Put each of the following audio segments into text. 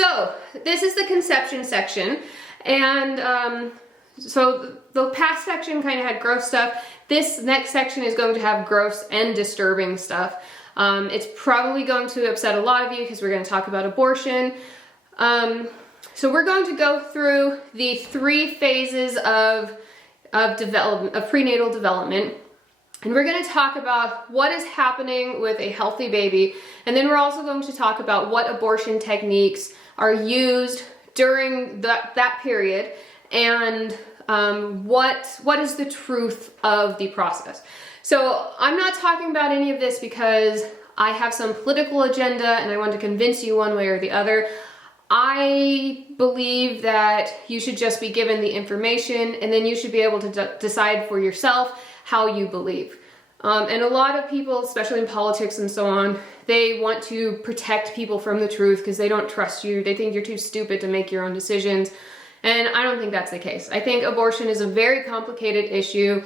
So this is the conception section, and so the past section kind of had gross stuff. This next section is going to have gross and disturbing stuff. It's probably going to upset a lot of you because we're going to talk about abortion. So we're going to go through the 3 phases of development, of prenatal development. And we're going to talk about what is happening with a healthy baby. And then we're also going to talk about what abortion techniques are used during that period, and what is the truth of the process. So I'm not talking about any of this because I have some political agenda and I want to convince you one way or the other. I believe that you should just be given the information, and then you should be able to decide for yourself how you believe. And a lot of people, especially in politics and so on, they want to protect people from the truth because they don't trust you. They think you're too stupid to make your own decisions. And I don't think that's the case. I think abortion is a very complicated issue.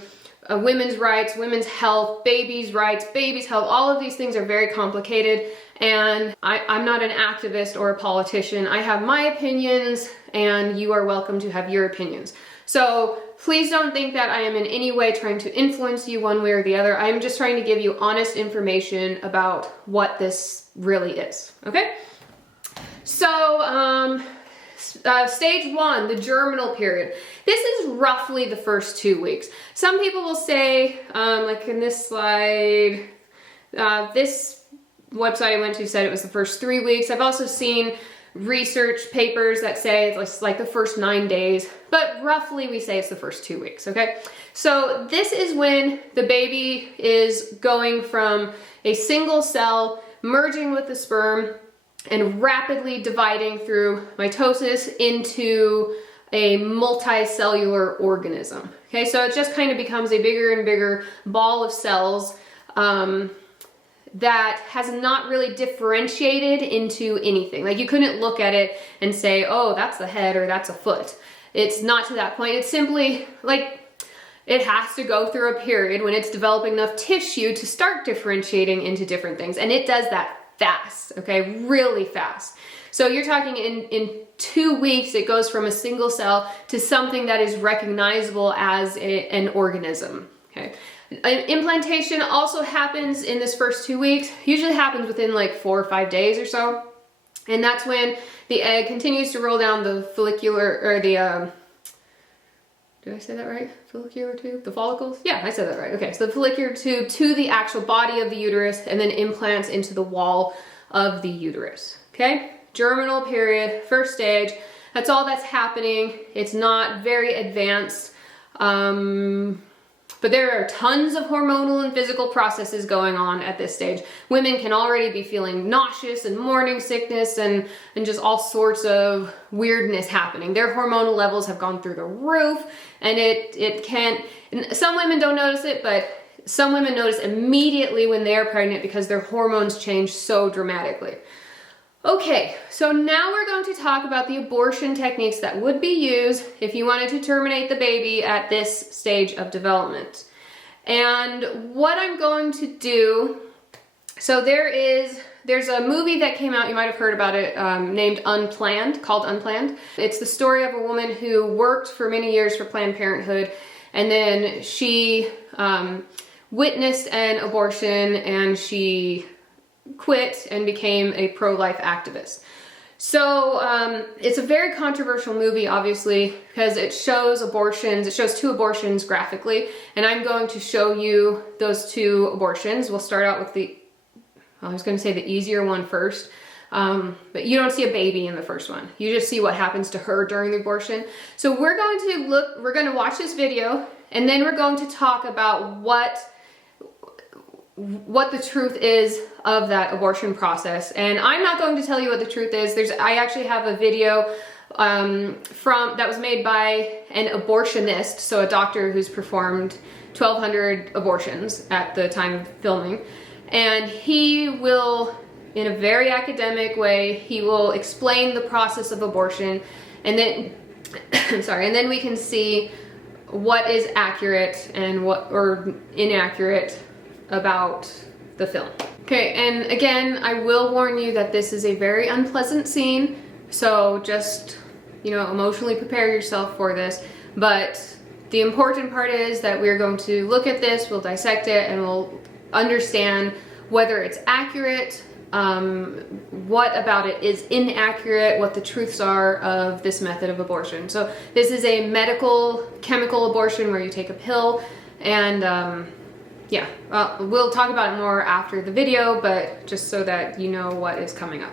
Women's rights, women's health, babies' rights, babies' health, all of these things are very complicated. And I'm not an activist or a politician. I have my opinions, and you are welcome to have your opinions. So please don't think that I am in any way trying to influence you one way or the other. I am just trying to give you honest information about what this really is, okay? So, stage 1, the germinal period. This is roughly the first 2 weeks. Some people will say, like in this slide, this website I went to said it was the first 3 weeks. I've also seen research papers that say it's like the first 9 days, but roughly we say it's the first 2 weeks, okay? So this is when the baby is going from a single cell, merging with the sperm, and rapidly dividing through mitosis into a multicellular organism, okay? So it just kind of becomes a bigger and bigger ball of cells that has not really differentiated into anything. Like, you couldn't look at it and say, oh, that's the head or that's a foot. It's not to that point. It's simply like it has to go through a period when it's developing enough tissue to start differentiating into different things. And it does that fast, okay? Really fast. So you're talking in 2 weeks, it goes from a single cell to something that is recognizable as an organism, okay? Implantation also happens in this first 2 weeks. Usually happens within like 4 or 5 days or so. And that's when the egg continues to roll down the follicular, or the, did I say that right? Follicular tube? The follicles? Yeah, I said that right. Okay, so the follicular tube to the actual body of the uterus, and then implants into the wall of the uterus, okay? Germinal period, first stage. That's all that's happening. It's not very advanced. But there are tons of hormonal and physical processes going on at this stage. Women can already be feeling nauseous and morning sickness and just all sorts of weirdness happening. Their hormonal levels have gone through the roof, and it can, some women don't notice it, but some women notice immediately when they're pregnant because their hormones change so dramatically. Okay, so now we're going to talk about the abortion techniques that would be used if you wanted to terminate the baby at this stage of development. And what I'm going to do, so there's a movie that came out, you might have heard about it, named Unplanned, called Unplanned. It's the story of a woman who worked for many years for Planned Parenthood, and then she witnessed an abortion, and she quit and became a pro-life activist. So it's a very controversial movie, obviously, because it shows abortions. It shows 2 abortions graphically, and I'm going to show you those 2 abortions. We'll start out with I was going to say the easier one first, but you don't see a baby in the first one. You just see what happens to her during the abortion. So we're going to watch this video, and then we're going to talk about what the truth is of that abortion process. And I'm not going to tell you what the truth is. I actually have a video that was made by an abortionist, so a doctor who's performed 1,200 abortions at the time of filming. And he will, in a very academic way, he will explain the process of abortion, and then and then we can see what is accurate and what or inaccurate about the film. Okay, and again, I will warn you that this is a very unpleasant scene, So just, emotionally prepare yourself for this. But the important part is that we're going to look at this, we'll dissect it, and we'll understand whether it's accurate, what about it is inaccurate, what the truths are of this method of abortion. So this is a medical chemical abortion where you take a pill, and we'll talk about it more after the video, but just so that you know what is coming up.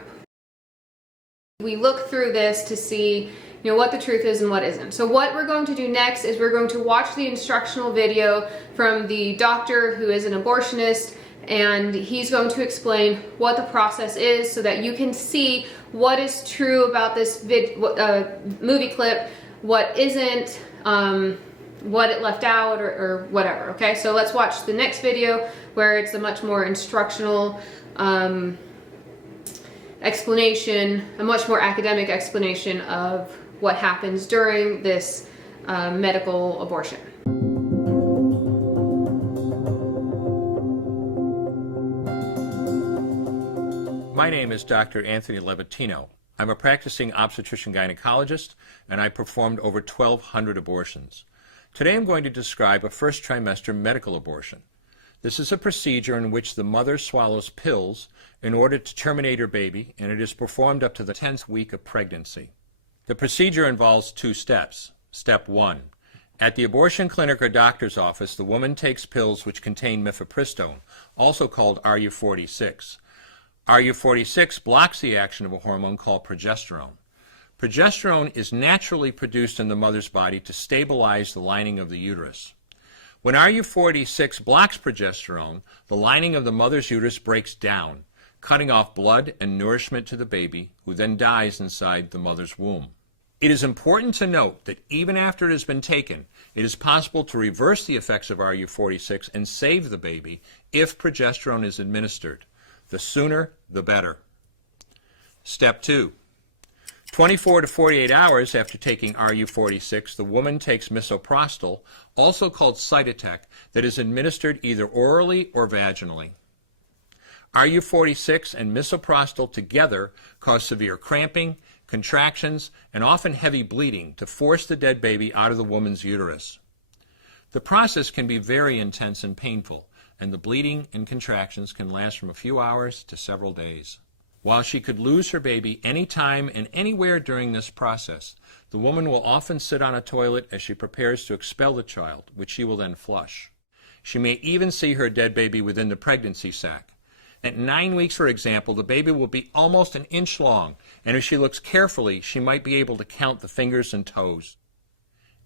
We look through this to see what the truth is and what isn't. So what we're going to do next is we're going to watch the instructional video from the doctor who is an abortionist, and he's going to explain what the process is so that you can see what is true about this movie clip, what isn't, what it left out, or whatever, okay? So let's watch the next video where it's a much more instructional explanation, a much more academic explanation of what happens during this medical abortion. My name is Dr. Anthony Levatino. I'm a practicing obstetrician gynecologist, and I performed over 1,200 abortions. Today I'm going to describe a first trimester medical abortion. This is a procedure in which the mother swallows pills in order to terminate her baby, and it is performed up to the 10th week of pregnancy. The procedure involves 2 steps. Step 1. At the abortion clinic or doctor's office, the woman takes pills which contain mifepristone, also called RU46. RU46 blocks the action of a hormone called progesterone. Progesterone is naturally produced in the mother's body to stabilize the lining of the uterus. When RU46 blocks progesterone, the lining of the mother's uterus breaks down, cutting off blood and nourishment to the baby, who then dies inside the mother's womb. It is important to note that even after it has been taken, it is possible to reverse the effects of RU46 and save the baby if progesterone is administered. The sooner, the better. Step 2. 24 to 48 hours after taking RU46, the woman takes misoprostol, also called Cytotec, that is administered either orally or vaginally. RU46 and misoprostol together cause severe cramping, contractions, and often heavy bleeding to force the dead baby out of the woman's uterus. The process can be very intense and painful, and the bleeding and contractions can last from a few hours to several days. While she could lose her baby any time and anywhere during this process, the woman will often sit on a toilet as she prepares to expel the child, which she will then flush. She may even see her dead baby within the pregnancy sac. At 9 weeks, for example, the baby will be almost an inch long, and if she looks carefully, she might be able to count the fingers and toes.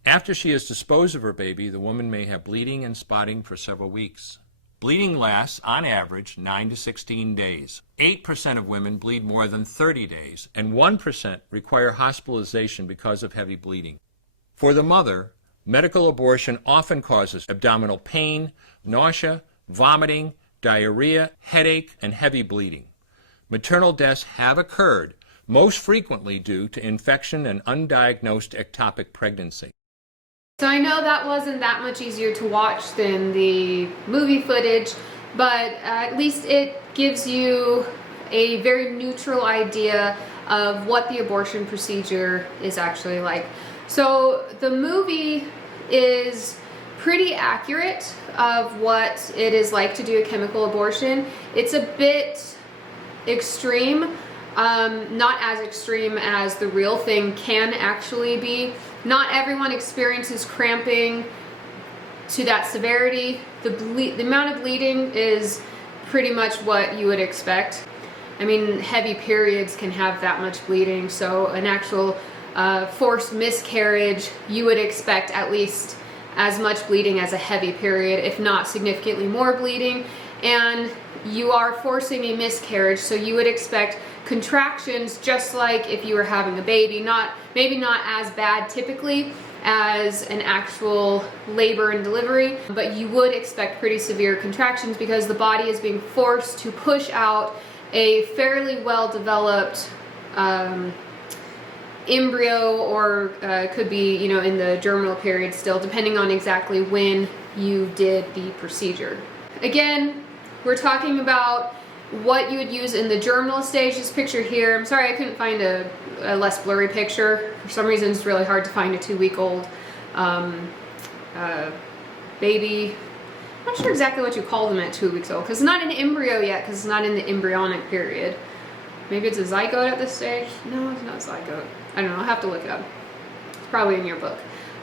After she has disposed of her baby, the woman may have bleeding and spotting for several weeks. Bleeding lasts, on average, 9 to 16 days. 8% of women bleed more than 30 days, and 1% require hospitalization because of heavy bleeding. For the mother, medical abortion often causes abdominal pain, nausea, vomiting, diarrhea, headache, and heavy bleeding. Maternal deaths have occurred, most frequently due to infection and undiagnosed ectopic pregnancy. So I know that wasn't that much easier to watch than the movie footage, but at least it gives you a very neutral idea of what the abortion procedure is actually like. So the movie is pretty accurate of what it is like to do a chemical abortion. It's a bit extreme, not as extreme as the real thing can actually be. Not everyone experiences cramping to that severity. The amount of bleeding is pretty much what you would expect. I mean, heavy periods can have that much bleeding, so an actual forced miscarriage, you would expect at least as much bleeding as a heavy period, if not significantly more bleeding. And you are forcing a miscarriage, so you would expect contractions just like if you were having a baby, maybe not as bad typically as an actual labor and delivery, but you would expect pretty severe contractions because the body is being forced to push out a fairly well-developed embryo, or could be, in the germinal period still, depending on exactly when you did the procedure. Again, we're talking about what you would use in the germinal stage. This picture here, I'm sorry I couldn't find a less blurry picture. For some reason it's really hard to find a 2-week-old baby. I'm not sure exactly what you call them at 2 weeks old, because it's not an embryo yet, because it's not in the embryonic period. Maybe it's a zygote at this stage? No, it's not zygote. I don't know, I'll have to look it up. It's probably in your book.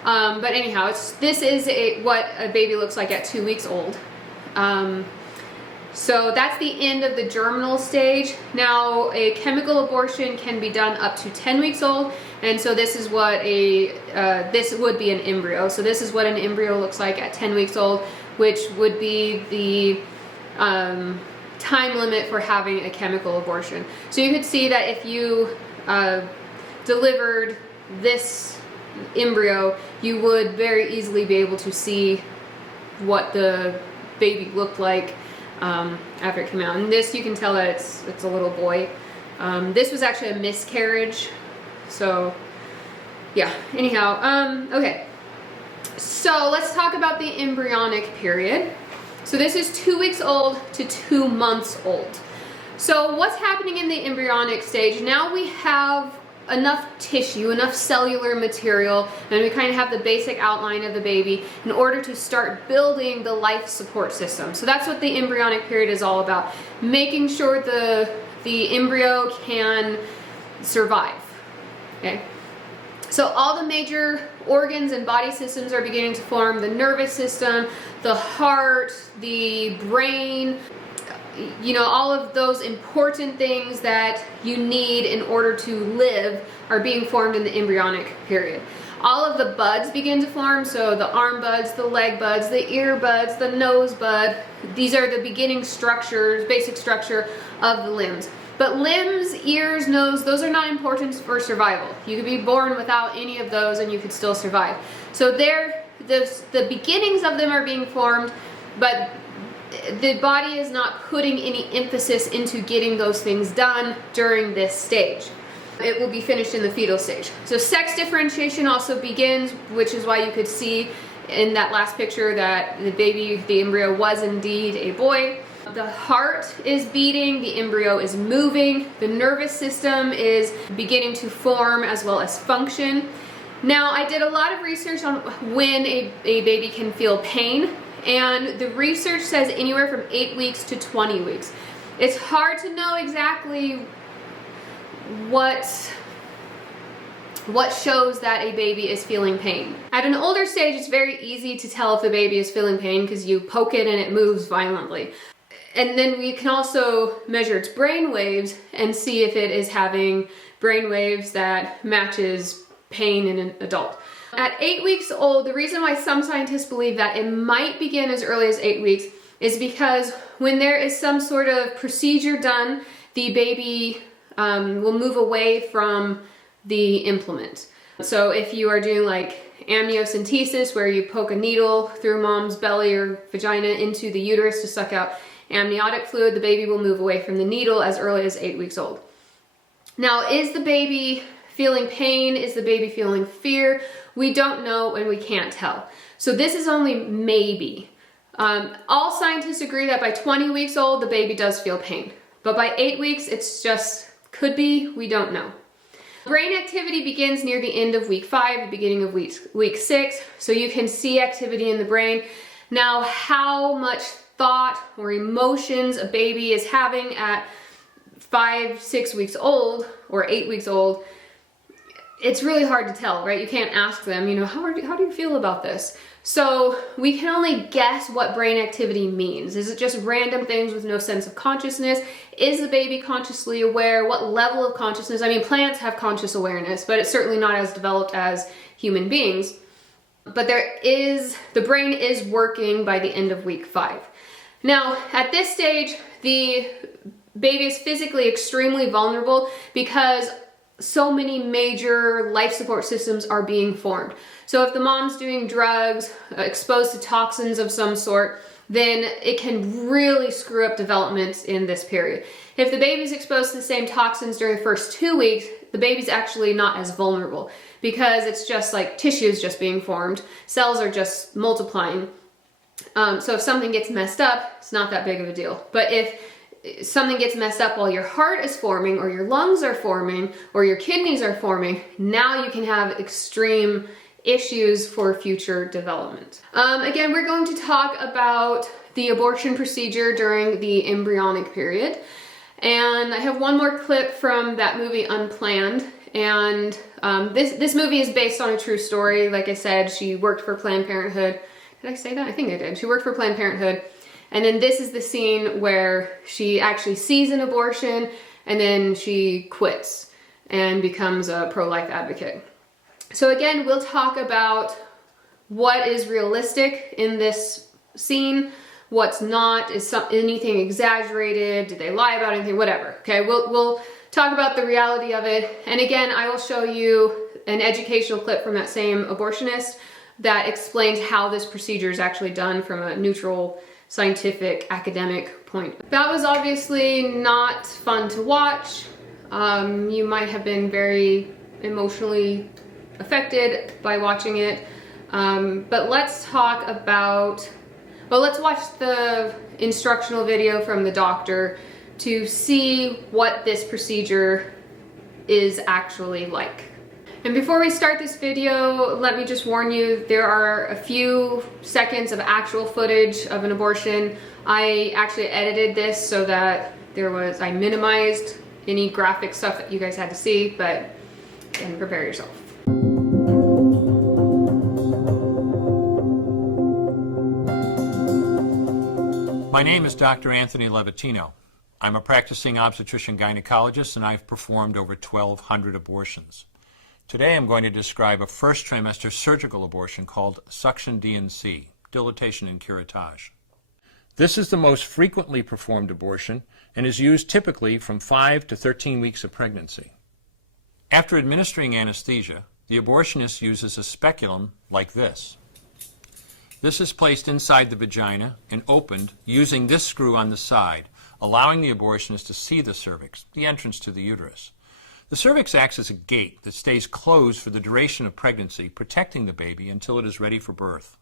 But anyhow, this is what a baby looks like at 2 weeks old. So that's the end of the germinal stage. Now, a chemical abortion can be done up to 10 weeks old, and so this is what this would be an embryo. So this is what an embryo looks like at 10 weeks old, which would be the time limit for having a chemical abortion. So you could see that if you delivered this embryo, you would very easily be able to see what the baby looked like after it came out. And this, you can tell that it's a little boy. This was actually a miscarriage. So yeah, anyhow, okay. So let's talk about the embryonic period. So this is 2 weeks old to 2 months old. So what's happening in the embryonic stage? Now we have enough tissue, enough cellular material, and we kind of have the basic outline of the baby in order to start building the life support system. So that's what the embryonic period is all about, making sure the embryo can survive. Okay. So all the major organs and body systems are beginning to form: the nervous system, the heart, the brain, you know, all of those important things that you need in order to live are being formed in the embryonic period. All of the buds begin to form, so the arm buds, the leg buds, the ear buds, the nose bud. These are the beginning structures, basic structure of the limbs. But limbs, ears, nose, those are not important for survival. You could be born without any of those and you could still survive. So the beginnings of them are being formed, but the body is not putting any emphasis into getting those things done during this stage. It will be finished in the fetal stage. So sex differentiation also begins, which is why you could see in that last picture that the embryo was indeed a boy. The heart is beating, the embryo is moving, the nervous system is beginning to form as well as function. Now, I did a lot of research on when a baby can feel pain, and the research says anywhere from 8 weeks to 20 weeks. It's hard to know exactly what shows that a baby is feeling pain. At an older stage, it's very easy to tell if the baby is feeling pain because you poke it and it moves violently. And then we can also measure its brain waves and see if it is having brain waves that matches pain in an adult. At 8 weeks old, the reason why some scientists believe that it might begin as early as 8 weeks is because when there is some sort of procedure done, the baby will move away from the implement. So if you are doing like amniocentesis, where you poke a needle through mom's belly or vagina into the uterus to suck out amniotic fluid, the baby will move away from the needle as early as 8 weeks old. Now, is the baby feeling pain? Is the baby feeling fear? We don't know and we can't tell. So this is only maybe. All scientists agree that by 20 weeks old, the baby does feel pain. But by 8 weeks, it's just could be, we don't know. Brain activity begins near the end of week 5, the beginning of week 6. So you can see activity in the brain. Now, how much thought or emotions a baby is having at 5, 6 weeks old or 8 weeks old, it's really hard to tell, right? You can't ask them, you know, how do you feel about this? So we can only guess what brain activity means. Is it just random things with no sense of consciousness? Is the baby consciously aware? What level of consciousness? I mean, plants have conscious awareness, but it's certainly not as developed as human beings. But the brain is working by the end of week 5. Now, at this stage, the baby is physically extremely vulnerable because so many major life support systems are being formed. So if the mom's doing drugs, exposed to toxins of some sort, then it can really screw up development in this period. If the baby's exposed to the same toxins during the first 2 weeks, the baby's actually not as vulnerable because it's just like tissue is just being formed, cells are just multiplying. So if something gets messed up, it's not that big of a deal. But if something gets messed up while your heart is forming, or your lungs are forming, or your kidneys are forming, now you can have extreme issues for future development. Again, we're going to talk about the abortion procedure during the embryonic period. And I have one more clip from that movie Unplanned. And this movie is based on a true story. Like I said, she worked for Planned Parenthood. Did I say that? I think I did. She worked for Planned Parenthood. And then this is the scene where she actually sees an abortion and then she quits and becomes a pro-life advocate. So again, we'll talk about what is realistic in this scene, what's not, is anything exaggerated, did they lie about anything, whatever. Okay, we'll talk about the reality of it. And again, I will show you an educational clip from that same abortionist that explains how this procedure is actually done from a neutral, scientific, academic point. That was obviously not fun to watch. You might have been very emotionally affected by watching it. But let's talk about, well, let's watch the instructional video from the doctor to see what this procedure is actually like. And before we start this video, let me just warn you, there are a few seconds of actual footage of an abortion. I actually edited this so that I minimized any graphic stuff that you guys had to see, but again, prepare yourself. My name is Dr. Anthony Levatino. I'm a practicing obstetrician gynecologist and I've performed over 1,200 abortions. Today I'm going to describe a first trimester surgical abortion called suction D&C, dilatation and curettage. This is the most frequently performed abortion and is used typically from 5 to 13 weeks of pregnancy. After administering anesthesia, the abortionist uses a speculum like this. This is placed inside the vagina and opened using this screw on the side, allowing the abortionist to see the cervix, the entrance to the uterus. The cervix acts as a gate that stays closed for the duration of pregnancy, protecting the baby until it is ready for birth.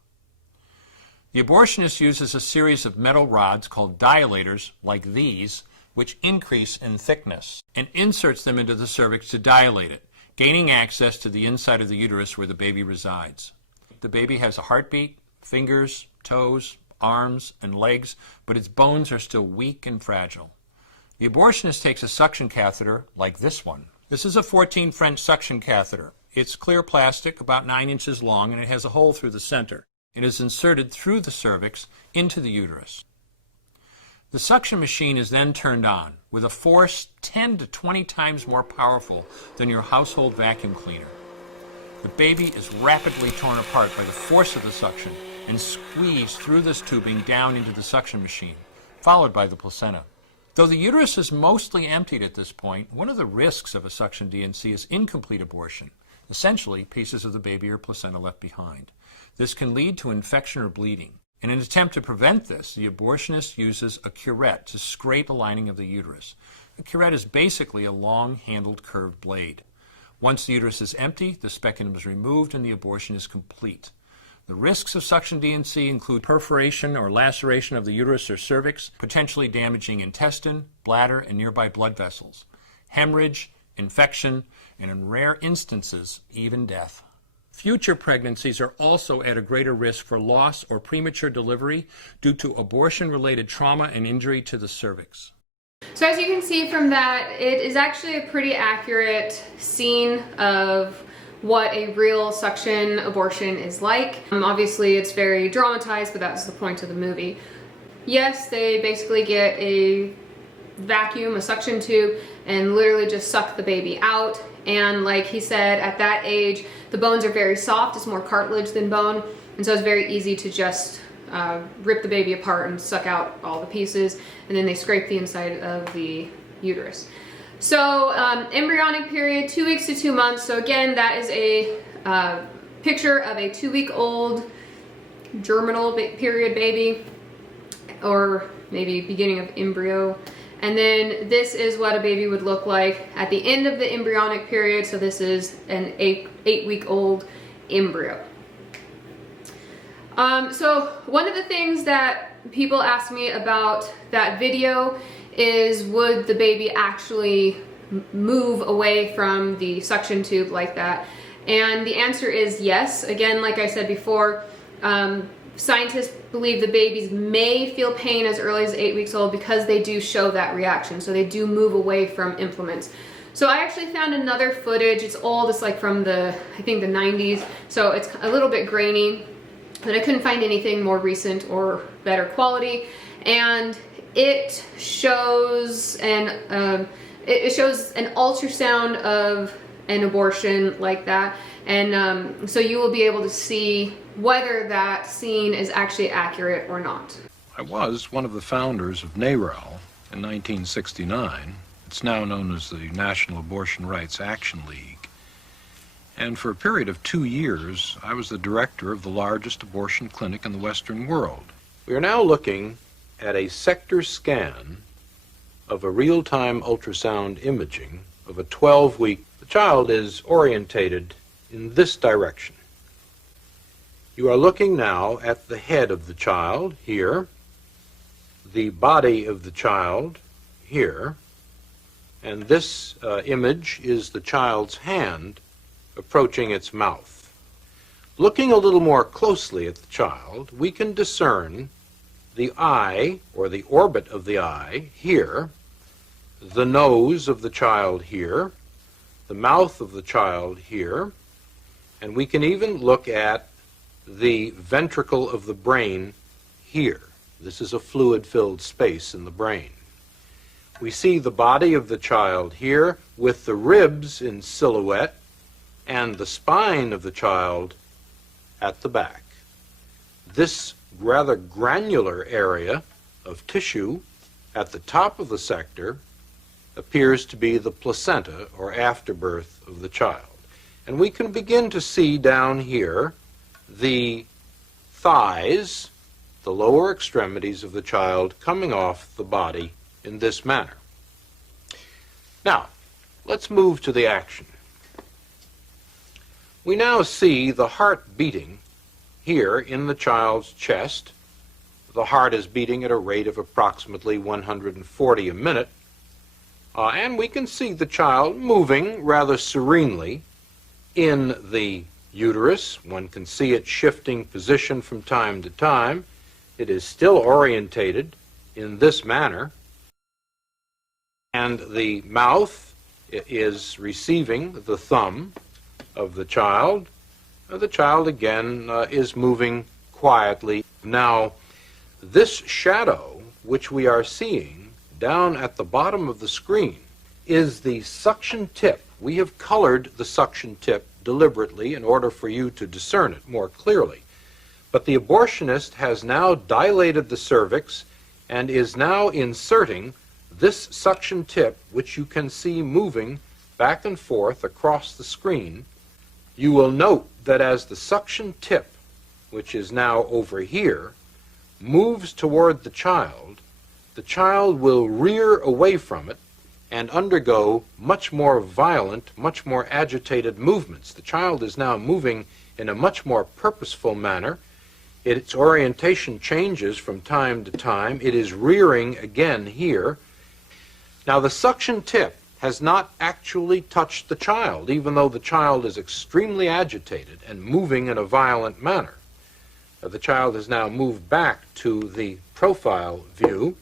The abortionist uses a series of metal rods called dilators, like these, which increase in thickness, and inserts them into the cervix to dilate it, gaining access to the inside of the uterus where the baby resides. The baby has a heartbeat, fingers, toes, arms, and legs, but its bones are still weak and fragile. The abortionist takes a suction catheter like this one. This is a 14 French suction catheter. It's clear plastic, about 9 inches long, and it has a hole through the center. It is inserted through the cervix into the uterus. The suction machine is then turned on with a force 10 to 20 times more powerful than your household vacuum cleaner. The baby is rapidly torn apart by the force of the suction and squeezed through this tubing down into the suction machine, followed by the placenta. Though the uterus is mostly emptied at this point, one of the risks of a suction D&C is incomplete abortion. Essentially, pieces of the baby or placenta left behind. This can lead to infection or bleeding. In an attempt to prevent this, the abortionist uses a curette to scrape the lining of the uterus. A curette is basically a long-handled curved blade. Once the uterus is empty, the speculum is removed and the abortion is complete. The risks of suction D&C include perforation or laceration of the uterus or cervix, potentially damaging intestine, bladder, and nearby blood vessels, hemorrhage, infection, and in rare instances, even death. Future pregnancies are also at a greater risk for loss or premature delivery due to abortion-related trauma and injury to the cervix. So as you can see from that, it is actually a pretty accurate scene of what a real suction abortion is like. Obviously it's very dramatized, but that's the point of the movie. Yes, they basically get a vacuum, a suction tube, and literally just suck the baby out. And like he said, at that age, the bones are very soft, it's more cartilage than bone, and so it's very easy to just rip the baby apart and suck out all the pieces, and then they scrape the inside of the uterus. So embryonic period, 2 weeks to 2 months. So again, that is a picture of a 2-week-old germinal period baby, or maybe beginning of embryo. And then this is what a baby would look like at the end of the embryonic period. So this is an 8-week-old embryo. So one of the things that people ask me about that video is would the baby actually move away from the suction tube like that? And the answer is yes. Again, like I said before, scientists believe the babies may feel pain as early as 8 weeks old because they do show that reaction. So they do move away from implements. So I actually found another footage. It's old. It's like from the, I think the 90s. So it's a little bit grainy, but I couldn't find anything more recent or better quality. And it shows it shows an ultrasound of an abortion like that. And so you will be able to see whether that scene is actually accurate or not. I was one of the founders of NARAL in 1969. It's now known as the National Abortion Rights Action League. And for a period of 2 years, I was the director of the largest abortion clinic in the Western world. We are now looking at a sector scan of a real-time ultrasound imaging of a 12-week. The child is orientated in this direction. You are looking now at the head of the child here, the body of the child here, and this image is the child's hand approaching its mouth. Looking a little more closely at the child, we can discern the eye, or the orbit of the eye, here, the nose of the child here, the mouth of the child here, and we can even look at the ventricle of the brain here. This is a fluid-filled space in the brain. We see the body of the child here with the ribs in silhouette and the spine of the child at the back. This rather granular area of tissue at the top of the sector appears to be the placenta or afterbirth of the child. And we can begin to see down here the thighs, the lower extremities of the child coming off the body in this manner. Now, let's move to the action. We now see the heart beating here in the child's chest. The heart is beating at a rate of approximately 140 a minute. And we can see the child moving rather serenely in the uterus. One can see it shifting position from time to time. It is still orientated in this manner. And the mouth is receiving the thumb of the child. The child again is moving quietly. Now, this shadow, which we are seeing down at the bottom of the screen, is the suction tip. We have colored the suction tip deliberately in order for you to discern it more clearly. But the abortionist has now dilated the cervix and is now inserting this suction tip, which you can see moving back and forth across the screen. You will note that as the suction tip, which is now over here, moves toward the child will rear away from it and undergo much more violent, much more agitated movements. The child is now moving in a much more purposeful manner. Its orientation changes from time to time. It is rearing again here. Now, the suction tip has not actually touched the child, even though the child is extremely agitated and moving in a violent manner. The child has now moved back to the profile view,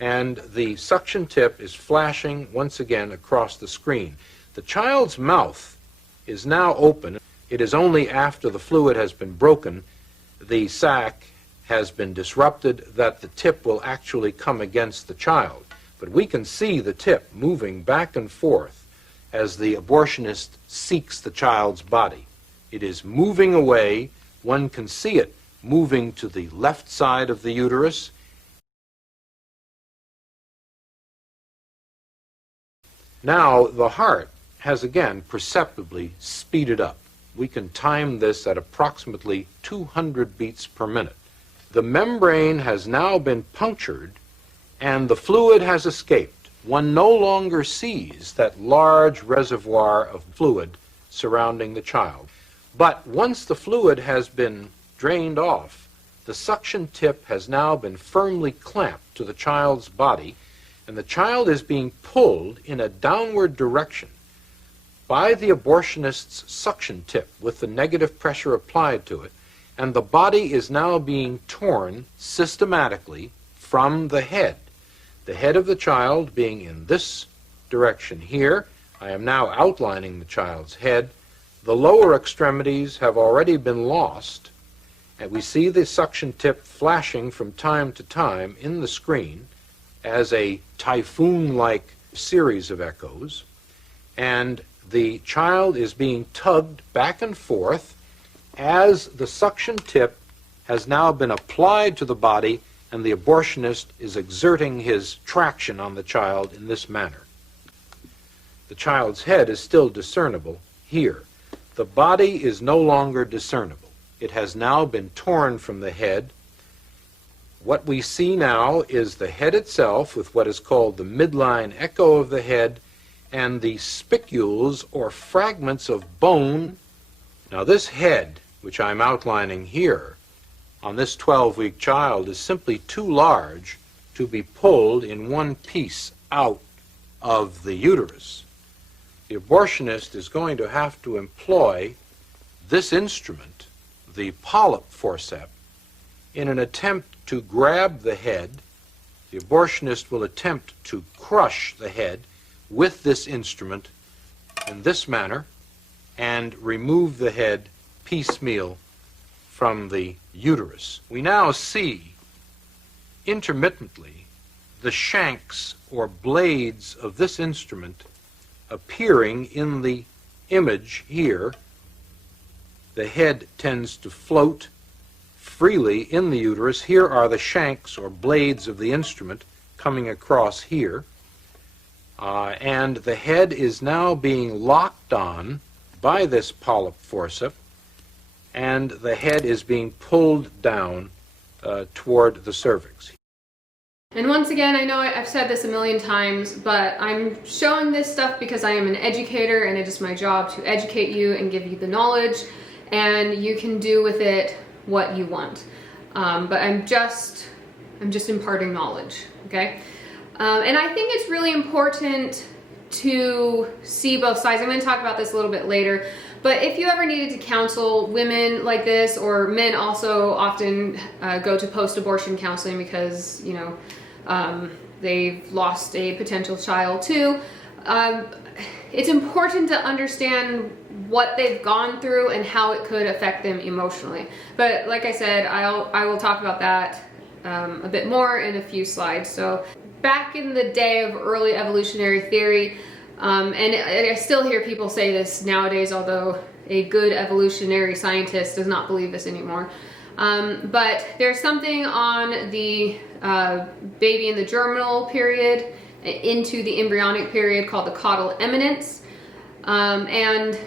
and the suction tip is flashing once again across the screen. The child's mouth is now open. It is only after the fluid has been broken, the sac has been disrupted, that the tip will actually come against the child. But we can see the tip moving back and forth as the abortionist seeks the child's body. It is moving away. One can see it moving to the left side of the uterus. Now the heart has again perceptibly speeded up. We can time this at approximately 200 beats per minute. The membrane has now been punctured and the fluid has escaped. One no longer sees that large reservoir of fluid surrounding the child. But once the fluid has been drained off, the suction tip has now been firmly clamped to the child's body. and the child is being pulled in a downward direction by the abortionist's suction tip with the negative pressure applied to it, and the body is now being torn systematically from the head of the child being in this direction here. I am now outlining the child's head. The lower extremities have already been lost, and we see the suction tip flashing from time to time in the screen as a typhoon-like series of echoes, and the child is being tugged back and forth as the suction tip has now been applied to the body, and the abortionist is exerting his traction on the child in this manner. The child's head is still discernible here. The body is no longer discernible. It has now been torn from the head. What we see now is the head itself with what is called the midline echo of the head and the spicules or fragments of bone. Now this head, which I'm outlining here, on this 12-week child is simply too large to be pulled in one piece out of the uterus. The abortionist is going to have to employ this instrument, the polyp forceps, in an attempt to grab the head. The abortionist will attempt to crush the head with this instrument in this manner and remove the head piecemeal from the uterus. We now see intermittently the shanks or blades of this instrument appearing in the image here. The head tends to float freely in the uterus. Here are the shanks or blades of the instrument coming across here. And the head is now being locked on by this polyp forceps, and the head is being pulled down toward the cervix. And once again, I know I've said this a million times, but I'm showing this stuff because I am an educator and it is my job to educate you and give you the knowledge, and you can do with it what you want. But I'm just imparting knowledge, okay? And I think it's really important to see both sides. I'm going to talk about this a little bit later, but if you ever needed to counsel women like this, or men also often go to post-abortion counseling because, you know, they've lost a potential child too. It's important to understand what they've gone through and how it could affect them emotionally. But like I said, I will talk about that a bit more in a few slides. So back in the day of early evolutionary theory, and I still hear people say this nowadays, although a good evolutionary scientist does not believe this anymore. But there's something on the baby in the germinal period into the embryonic period called the caudal eminence. And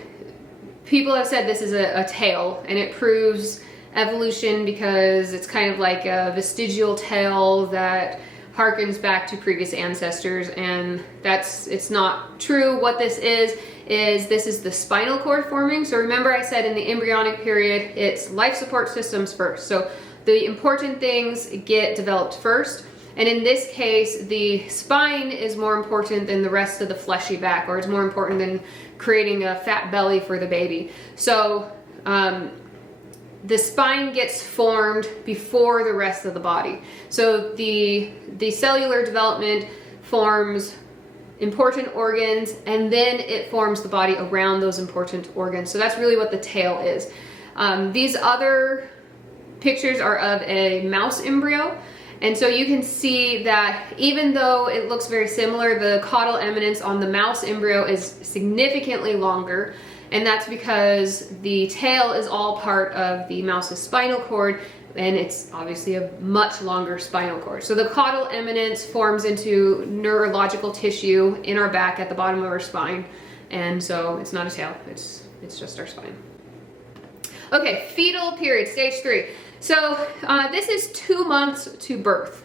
people have said this is a tail, and it proves evolution because it's kind of like a vestigial tail that harkens back to previous ancestors, and it's not true. What this is this is the spinal cord forming. So remember I said in the embryonic period, it's life support systems first. So the important things get developed first. And in this case, the spine is more important than the rest of the fleshy back, or it's more important than creating a fat belly for the baby. So the spine gets formed before the rest of the body. So the cellular development forms important organs, and then it forms the body around those important organs. So that's really what the tail is. These other pictures are of a mouse embryo. And so you can see that even though it looks very similar, the caudal eminence on the mouse embryo is significantly longer. And that's because the tail is all part of the mouse's spinal cord, and it's obviously a much longer spinal cord. So the caudal eminence forms into neurological tissue in our back at the bottom of our spine. And so it's not a tail, it's just our spine. Okay, fetal period, stage 3. So this is 2 months to birth.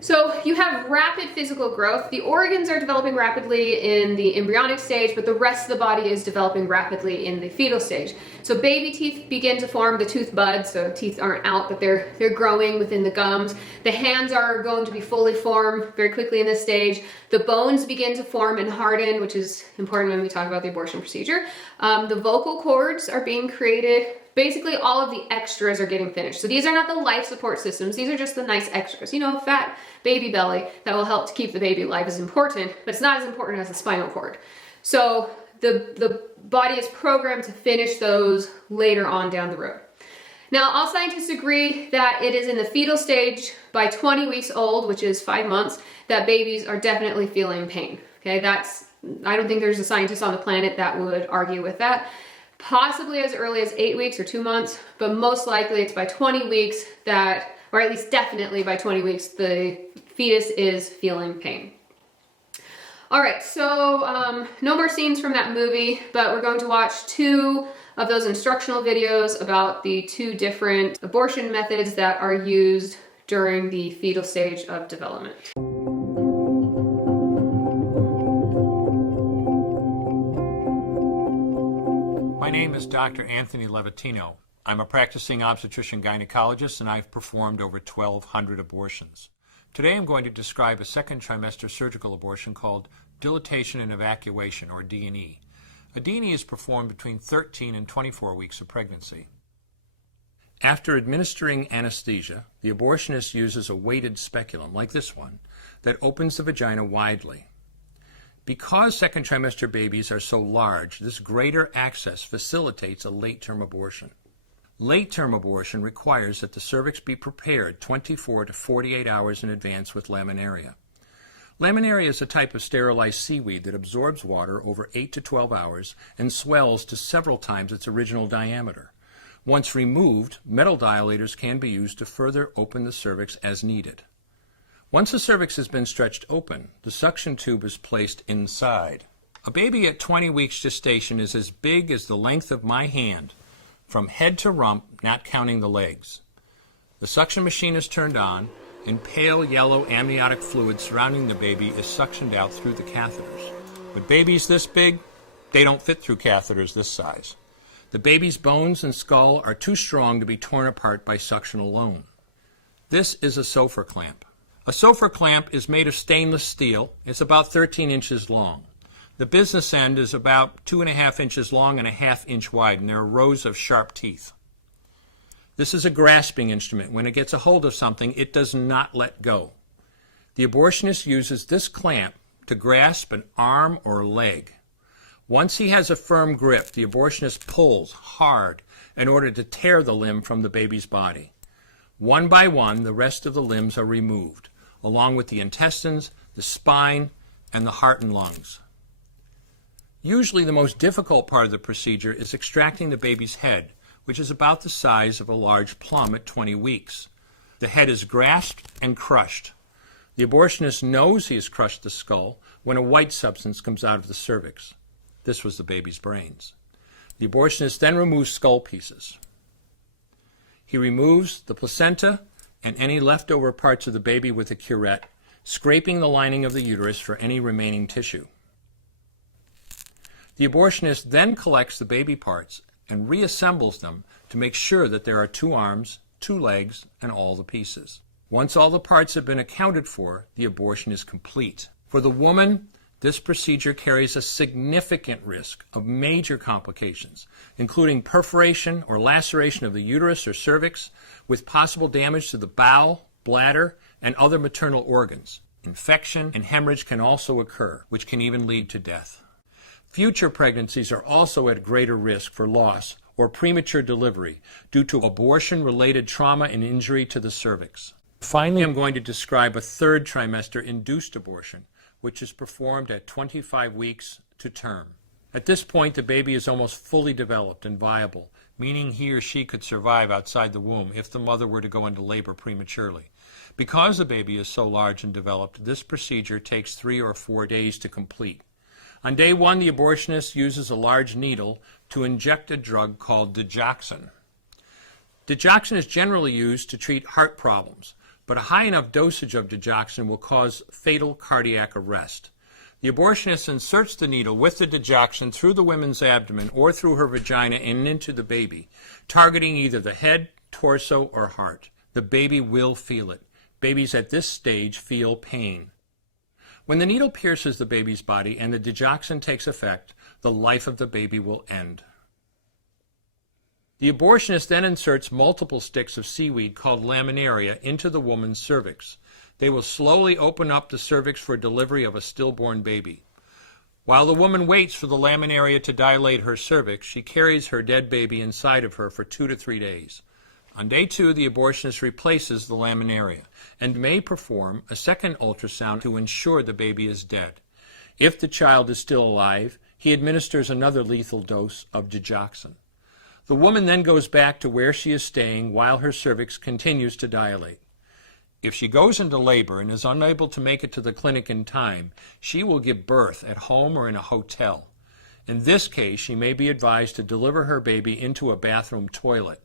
So you have rapid physical growth. The organs are developing rapidly in the embryonic stage, but the rest of the body is developing rapidly in the fetal stage. So baby teeth begin to form, the tooth buds, so teeth aren't out, but they're growing within the gums. The hands are going to be fully formed very quickly in this stage. The bones begin to form and harden, which is important when we talk about the abortion procedure. The vocal cords are being created. Basically, all of the extras are getting finished. So these are not the life support systems. These are just the nice extras. You know, fat baby belly that will help to keep the baby alive is important, but it's not as important as the spinal cord. So the body is programmed to finish those later on down the road. Now, all scientists agree that it is in the fetal stage by 20 weeks old, which is 5 months, that babies are definitely feeling pain. Okay, I don't think there's a scientist on the planet that would argue with that. Possibly as early as 8 weeks or 2 months, but most likely it's by 20 weeks that, or at least definitely by 20 weeks, the fetus is feeling pain. All right, so no more scenes from that movie, but we're going to watch 2 of those instructional videos about the 2 different abortion methods that are used during the fetal stage of development. My name is Dr. Anthony Levatino. I'm a practicing obstetrician gynecologist, and I've performed over 1,200 abortions. Today I'm going to describe a second trimester surgical abortion called dilatation and evacuation, or D&E. A D&E is performed between 13 and 24 weeks of pregnancy. After administering anesthesia, the abortionist uses a weighted speculum, like this one, that opens the vagina widely. Because second trimester babies are so large, this greater access facilitates a late-term abortion. Late-term abortion requires that the cervix be prepared 24 to 48 hours in advance with laminaria. Laminaria is a type of sterilized seaweed that absorbs water over 8 to 12 hours and swells to several times its original diameter. Once removed, metal dilators can be used to further open the cervix as needed. Once the cervix has been stretched open, the suction tube is placed inside. A baby at 20 weeks gestation is as big as the length of my hand, from head to rump, not counting the legs. The suction machine is turned on, and pale yellow amniotic fluid surrounding the baby is suctioned out through the catheters. With babies this big, they don't fit through catheters this size. The baby's bones and skull are too strong to be torn apart by suction alone. This is a Sofer clamp. A Sofer clamp is made of stainless steel. It's about 13 inches long. The business end is about 2.5 inches long and 1/2 inch wide, and there are rows of sharp teeth. This is a grasping instrument. When it gets a hold of something, it does not let go. The abortionist uses this clamp to grasp an arm or leg. Once he has a firm grip, the abortionist pulls hard in order to tear the limb from the baby's body. One by one, the rest of the limbs are removed, along with the intestines, the spine, and the heart and lungs. Usually the most difficult part of the procedure is extracting the baby's head, which is about the size of a large plum at 20 weeks. The head is grasped and crushed. The abortionist knows he has crushed the skull when a white substance comes out of the cervix. This was the baby's brains. The abortionist then removes skull pieces. He removes the placenta and any leftover parts of the baby with a curette, scraping the lining of the uterus for any remaining tissue. The abortionist then collects the baby parts and reassembles them to make sure that there are 2 arms, 2 legs, and all the pieces. Once all the parts have been accounted for, the abortion is complete. For the woman, this procedure carries a significant risk of major complications, including perforation or laceration of the uterus or cervix, with possible damage to the bowel, bladder, and other maternal organs. Infection and hemorrhage can also occur, which can even lead to death. Future pregnancies are also at greater risk for loss or premature delivery due to abortion-related trauma and injury to the cervix. Finally, I'm going to describe a 3rd trimester induced abortion, which is performed at 25 weeks to term. At this point, the baby is almost fully developed and viable, meaning he or she could survive outside the womb if the mother were to go into labor prematurely. Because the baby is so large and developed, this procedure takes 3 or 4 days to complete. On day 1, the abortionist uses a large needle to inject a drug called digoxin. Digoxin is generally used to treat heart problems, but a high enough dosage of digoxin will cause fatal cardiac arrest. The abortionist inserts the needle with the digoxin through the woman's abdomen or through her vagina and into the baby, targeting either the head, torso, or heart. The baby will feel it. Babies at this stage feel pain. When the needle pierces the baby's body and the digoxin takes effect, the life of the baby will end. The abortionist then inserts multiple sticks of seaweed called laminaria into the woman's cervix. They will slowly open up the cervix for delivery of a stillborn baby. While the woman waits for the laminaria to dilate her cervix, she carries her dead baby inside of her for 2 to 3 days. On day 2, the abortionist replaces the laminaria and may perform a second ultrasound to ensure the baby is dead. If the child is still alive, he administers another lethal dose of digoxin. The woman then goes back to where she is staying while her cervix continues to dilate. If she goes into labor and is unable to make it to the clinic in time, she will give birth at home or in a hotel. In this case, she may be advised to deliver her baby into a bathroom toilet.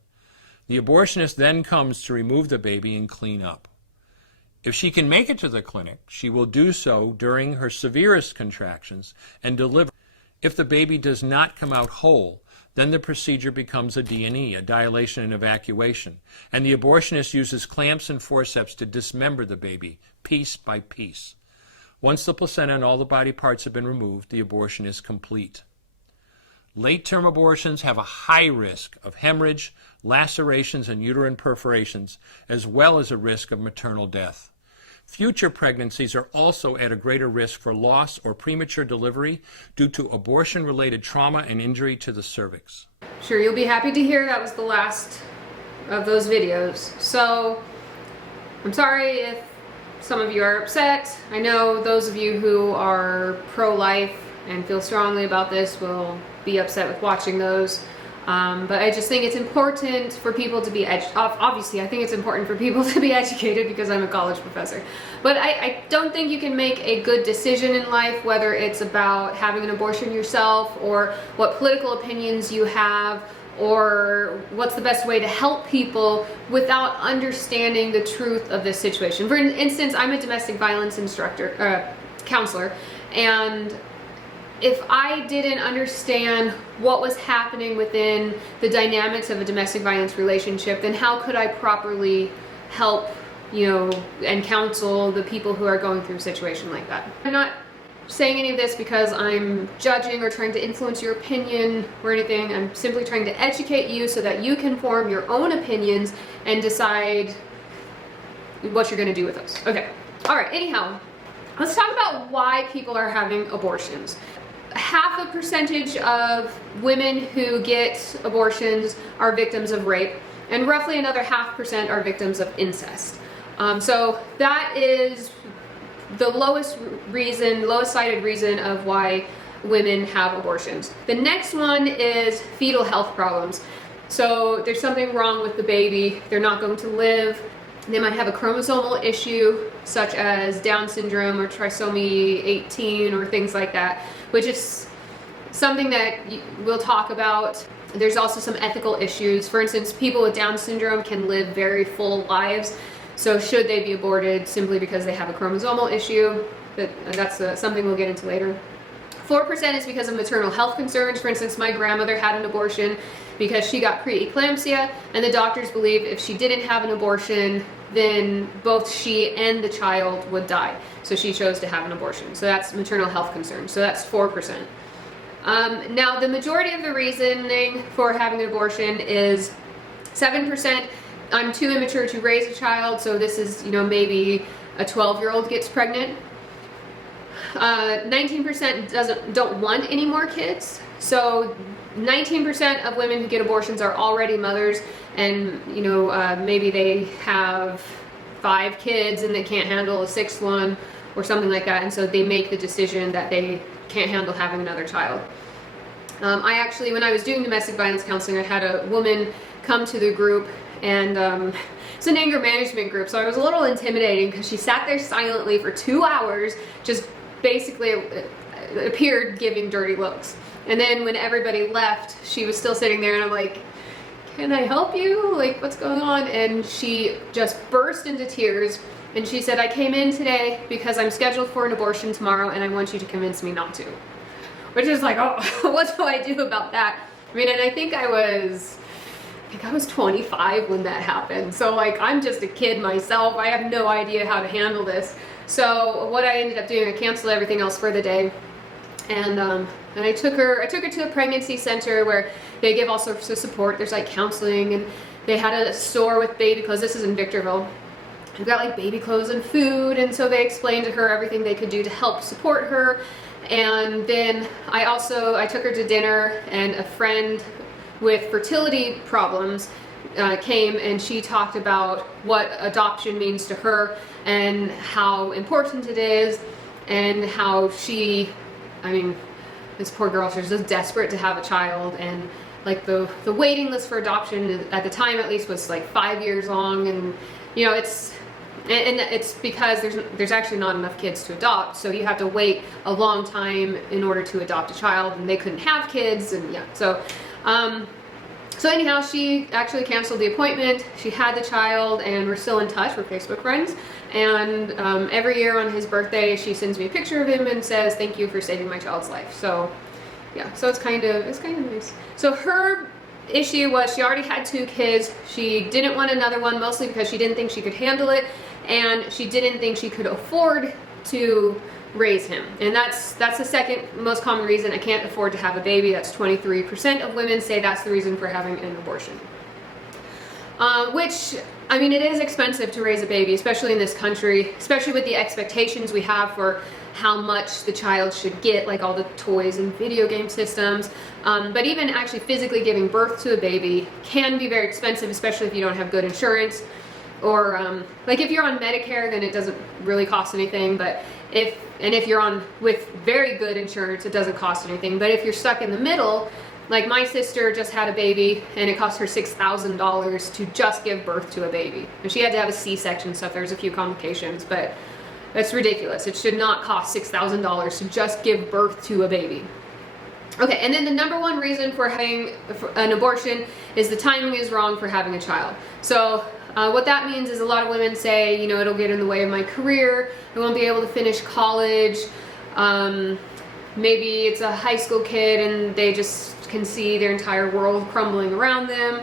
The abortionist then comes to remove the baby and clean up. If she can make it to the clinic, she will do so during her severest contractions and deliver. If the baby does not come out whole, then the procedure becomes a D&E, a dilation and evacuation, and the abortionist uses clamps and forceps to dismember the baby, piece by piece. Once the placenta and all the body parts have been removed, the abortion is complete. Late-term abortions have a high risk of hemorrhage, lacerations, and uterine perforations, as well as a risk of maternal death. Future pregnancies are also at a greater risk for loss or premature delivery due to abortion-related trauma and injury to the cervix. Sure, you'll be happy to hear that was the last of those videos. So, I'm sorry if some of you are upset. I know those of you who are pro-life and feel strongly about this will be upset with watching those. But I just think it's important for people to be obviously I think it's important for people to be educated because I'm a college professor. But I don't think you can make a good decision in life, whether it's about having an abortion yourself or what political opinions you have or what's the best way to help people without understanding the truth of this situation. For instance, I'm a domestic violence counselor, and if I didn't understand what was happening within the dynamics of a domestic violence relationship, then how could I properly help, and counsel the people who are going through a situation like that? I'm not saying any of this because I'm judging or trying to influence your opinion or anything. I'm simply trying to educate you so that you can form your own opinions and decide what you're going to do with those. Okay. All right. Anyhow, let's talk about why people are having abortions. Half a percentage of women who get abortions are victims of rape, and roughly another 0.5% are victims of incest. So that is the lowest cited reason of why women have abortions. The next one is fetal health problems. So there's something wrong with the baby. They're not going to live. They might have a chromosomal issue such as Down syndrome or trisomy 18 or things like that, which is something that we'll talk about. There's also some ethical issues. For instance, people with Down syndrome can live very full lives. So should they be aborted simply because they have a chromosomal issue? That's something we'll get into later. 4% is because of maternal health concerns. For instance, my grandmother had an abortion because she got preeclampsia, and the doctors believed if she didn't have an abortion, then both she and the child would die. So she chose to have an abortion. So that's maternal health concerns. So that's 4%. Now, the majority of the reasoning for having an abortion is 7%. I'm too immature to raise a child, so this is, maybe a 12-year-old gets pregnant. 19% don't want any more kids. So 19% of women who get abortions are already mothers, and maybe they have 5 kids and they can't handle a 6th one or something like that, and so they make the decision that they can't handle having another child. I actually, when I was doing domestic violence counseling, I had a woman come to the group, and it's an anger management group, so I was a little intimidating because she sat there silently for 2 hours, just basically appeared giving dirty looks. And then when everybody left, she was still sitting there, and I'm like, can I help you? Like, what's going on? And she just burst into tears. And she said, I came in today because I'm scheduled for an abortion tomorrow and I want you to convince me not to. Which is like, oh, what do I do about that? I mean, and I think I was 25 when that happened. So like, I'm just a kid myself. I have no idea how to handle this. So what I ended up doing, I canceled everything else for the day. And I took her to a pregnancy center where they give all sorts of support. There's like counseling, and they had a store with baby clothes. This is in Victorville. They've got like baby clothes and food, and so they explained to her everything they could do to help support her. And then I took her to dinner, and a friend with fertility problems came, and she talked about what adoption means to her and how important it is, and how this poor girl, she's just desperate to have a child, and like the waiting list for adoption at the time at least was like 5 years long, and you know, it's because there's actually not enough kids to adopt, so you have to wait a long time in order to adopt a child, and they couldn't have kids, and yeah, so anyhow, she actually canceled the appointment. She had the child, and we're still in touch. We're Facebook friends, and every year on his birthday, she sends me a picture of him and says, "Thank you for saving my child's life." So, yeah, so it's kind of nice. So her issue was she already had 2 kids. She didn't want another one, mostly because she didn't think she could handle it, and she didn't think she could afford to raise him. And that's the second most common reason I can't afford to have a baby. That's 23% of women say that's the reason for having an abortion. Which, I mean, it is expensive to raise a baby, especially in this country, especially with the expectations we have for how much the child should get, like all the toys and video game systems. But even actually physically giving birth to a baby can be very expensive, especially if you don't have good insurance. Or like if you're on Medicare, then it doesn't really cost anything. But if you're on with very good insurance, it doesn't cost anything. But if you're stuck in the middle, like my sister just had a baby, and it cost her $6,000 to just give birth to a baby, and she had to have a C-section stuff. There's a few complications, but that's ridiculous. It should not cost $6,000 to just give birth to a baby. Okay, and then the number one reason for having an abortion is the timing is wrong for having a child. So what that means is a lot of women say, you know, it'll get in the way of my career, I won't be able to finish college, maybe it's a high school kid and they just can see their entire world crumbling around them.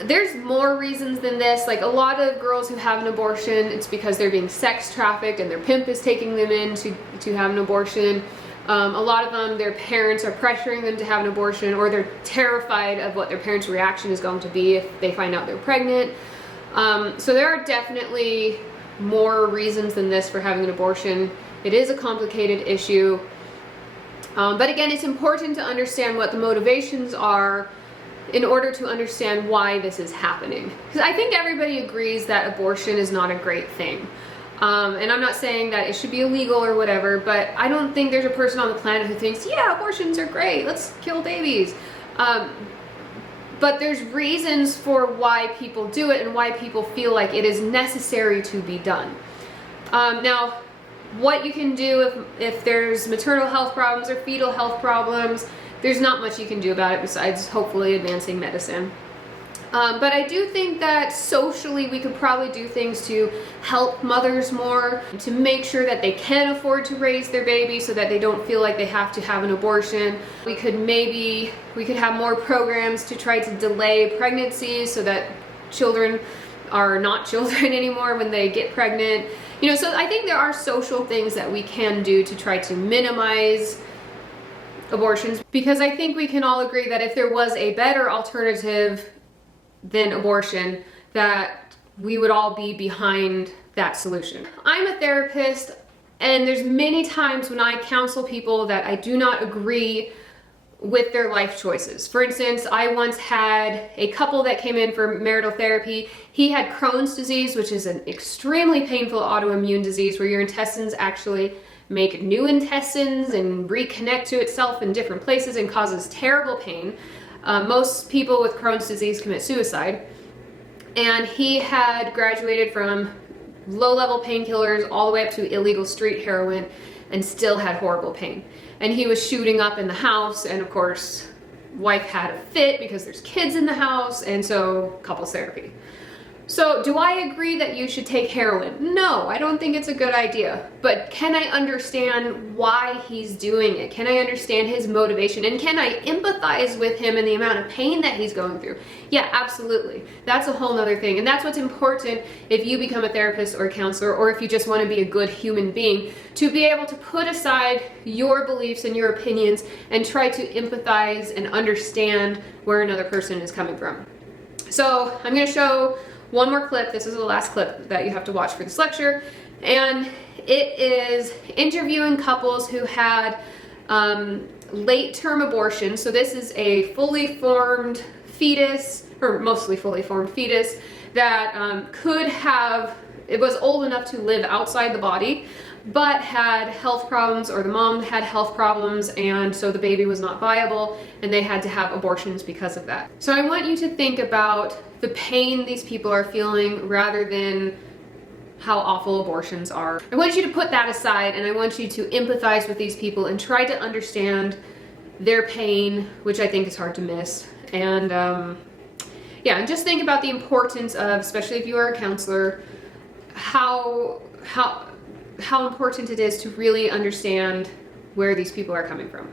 There's more reasons than this. Like a lot of girls who have an abortion, it's because they're being sex trafficked and their pimp is taking them in to have an abortion. A lot of them, their parents are pressuring them to have an abortion, or they're terrified of what their parents' reaction is going to be if they find out they're pregnant. So there are definitely more reasons than this for having an abortion. It is a complicated issue. But again, it's important to understand what the motivations are in order to understand why this is happening. Because I think everybody agrees that abortion is not a great thing. And I'm not saying that it should be illegal or whatever, but I don't think there's a person on the planet who thinks, yeah, abortions are great, let's kill babies. But there's reasons for why people do it and why people feel like it is necessary to be done. Now, what you can do if there's maternal health problems or fetal health problems, there's not much you can do about it besides hopefully advancing medicine. But I do think that socially we could probably do things to help mothers more, to make sure that they can afford to raise their baby so that they don't feel like they have to have an abortion. We could have more programs to try to delay pregnancies so that children are not children anymore when they get pregnant. You know, so I think there are social things that we can do to try to minimize abortions, because I think we can all agree that if there was a better alternative than abortion, that we would all be behind that solution. I'm a therapist, and there's many times when I counsel people that I do not agree with their life choices. For instance, I once had a couple that came in for marital therapy. He had Crohn's disease, which is an extremely painful autoimmune disease where your intestines actually make new intestines and reconnect to itself in different places and causes terrible pain. Most people with Crohn's disease commit suicide, and he had graduated from low-level painkillers all the way up to illegal street heroin and still had horrible pain. And he was shooting up in the house, and of course wife had a fit because there's kids in the house, and so couples therapy. So do I agree that you should take heroin? No, I don't think it's a good idea. But can I understand why he's doing it? Can I understand his motivation? And can I empathize with him and the amount of pain that he's going through? Yeah, absolutely. That's a whole nother thing. And that's what's important if you become a therapist or a counselor, or if you just want to be a good human being, to be able to put aside your beliefs and your opinions and try to empathize and understand where another person is coming from. So I'm going to show one more clip. This is the last clip that you have to watch for this lecture. And it is interviewing couples who had late-term abortions. So this is a fully formed fetus, or mostly fully formed fetus, that it was old enough to live outside the body, but had health problems, or the mom had health problems, and so the baby was not viable, and they had to have abortions because of that. So I want you to think about the pain these people are feeling rather than how awful abortions are. I want you to put that aside, and I want you to empathize with these people and try to understand their pain, which I think is hard to miss. And yeah, and just think about the importance of, especially if you are a counselor, how important it is to really understand where these people are coming from.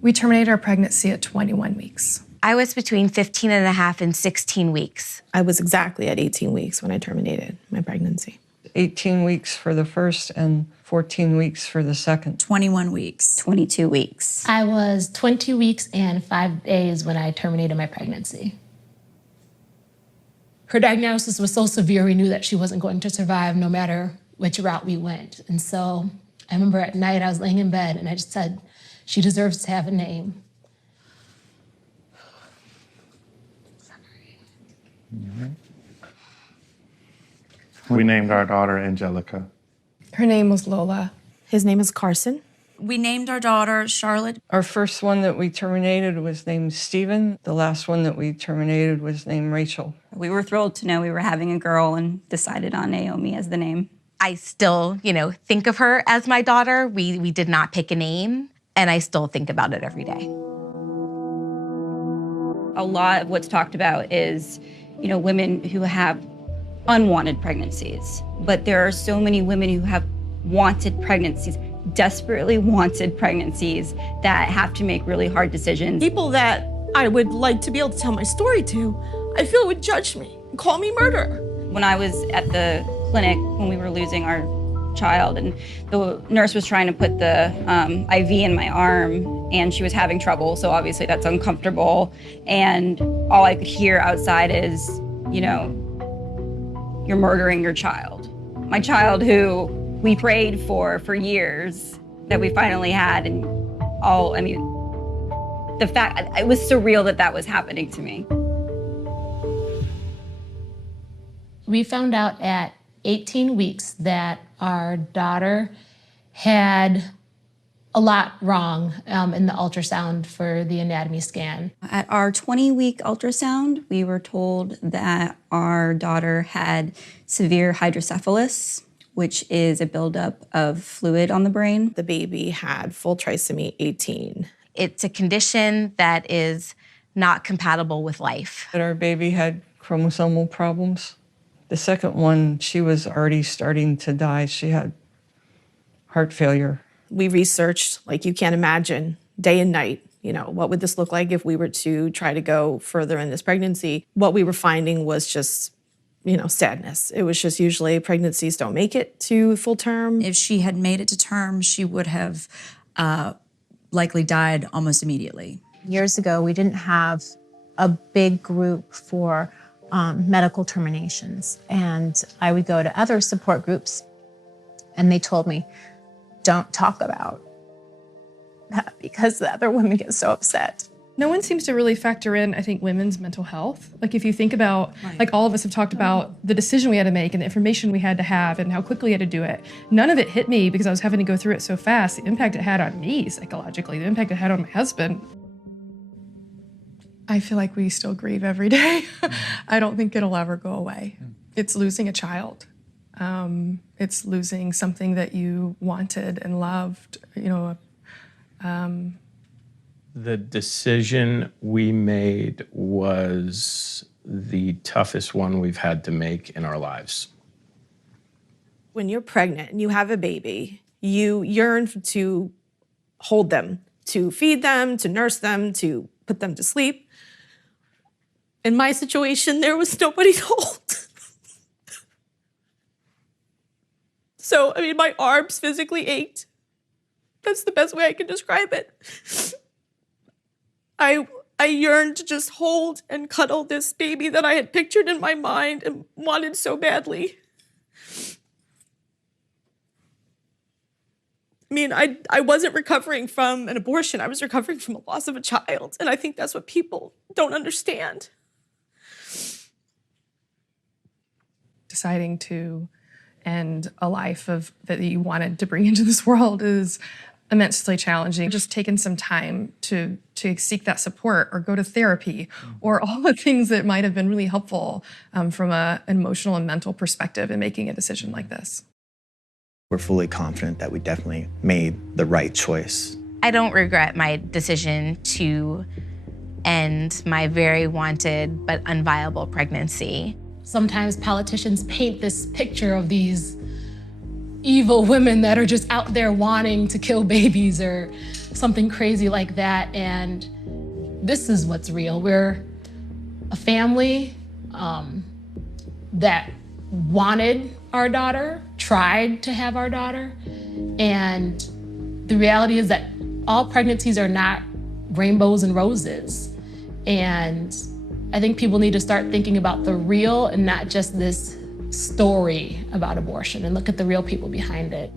We terminated our pregnancy at 21 weeks. I was between 15 and a half and 16 weeks. I was exactly at 18 weeks when I terminated my pregnancy. 18 weeks for the first and 14 weeks for the second. 21 weeks. 22 weeks. I was 20 weeks and 5 days when I terminated my pregnancy. Her diagnosis was so severe, we knew that she wasn't going to survive no matter which route we went. And so I remember at night I was laying in bed and I just said, she deserves to have a name. We named our daughter Angelica. Her name was Lola. His name is Carson. We named our daughter Charlotte. Our first one that we terminated was named Stephen. The last one that we terminated was named Rachel. We were thrilled to know we were having a girl and decided on Naomi as the name. I still, think of her as my daughter. We did not pick a name, and I still think about it every day. A lot of what's talked about is, women who have unwanted pregnancies. But there are so many women who have wanted pregnancies, desperately wanted pregnancies, that have to make really hard decisions. People that I would like to be able to tell my story to, I feel would judge me, call me murderer. When I was at the clinic when we were losing our child, and the nurse was trying to put the IV in my arm, and she was having trouble, so obviously that's uncomfortable. And all I could hear outside is, you're murdering your child. My child who we prayed for years, that we finally had, and the fact, it was surreal that was happening to me. We found out at 18 weeks that our daughter had a lot wrong in the ultrasound for the anatomy scan. At our 20-week ultrasound, we were told that our daughter had severe hydrocephalus, which is a buildup of fluid on the brain. The baby had full trisomy 18. It's a condition that is not compatible with life. That our baby had chromosomal problems. The second one, she was already starting to die. She had heart failure. We researched, like you can't imagine, day and night, what would this look like if we were to try to go further in this pregnancy? What we were finding was just, sadness. It was just usually pregnancies don't make it to full term. If she had made it to term, she would have likely died almost immediately. Years ago, we didn't have a big group for medical terminations. And I would go to other support groups, and they told me, don't talk about that because the other women get so upset. No one seems to really factor in, I think, women's mental health. Like if you think about, like all of us have talked about the decision we had to make and the information we had to have and how quickly we had to do it. None of it hit me because I was having to go through it so fast. The impact it had on me psychologically, the impact it had on my husband. I feel like we still grieve every day. I don't think it'll ever go away. It's losing a child. It's losing something that you wanted and loved, you know. The decision we made was the toughest one we've had to make in our lives. When you're pregnant and you have a baby, you yearn to hold them, to feed them, to nurse them, to put them to sleep. In my situation, there was nobody to hold. So, I mean, my arms physically ached. That's the best way I can describe it. I yearned to just hold and cuddle this baby that I had pictured in my mind and wanted so badly. I mean, I wasn't recovering from an abortion. I was recovering from a loss of a child. And I think that's what people don't understand. Deciding to end a life that you wanted to bring into this world is immensely challenging. Just taking some time to seek that support or go to therapy or all the things that might have been really helpful from an emotional and mental perspective in making a decision like this. We're fully confident that we definitely made the right choice. I don't regret my decision to end my very wanted but unviable pregnancy. Sometimes politicians paint this picture of these evil women that are just out there wanting to kill babies or something crazy like that. And this is what's real. We're a family that wanted our daughter, tried to have our daughter. And the reality is that all pregnancies are not rainbows and roses. And I think people need to start thinking about the real and not just this story about abortion and look at the real people behind it.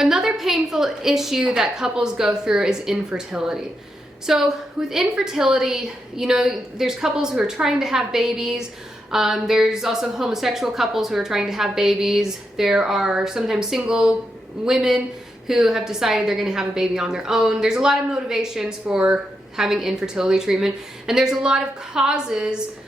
Another painful issue that couples go through is infertility. So with infertility, you know, there's couples who are trying to have babies. There's also homosexual couples who are trying to have babies. There are sometimes single women who have decided they're going to have a baby on their own. There's a lot of motivations for having infertility treatment, and there's a lot of causes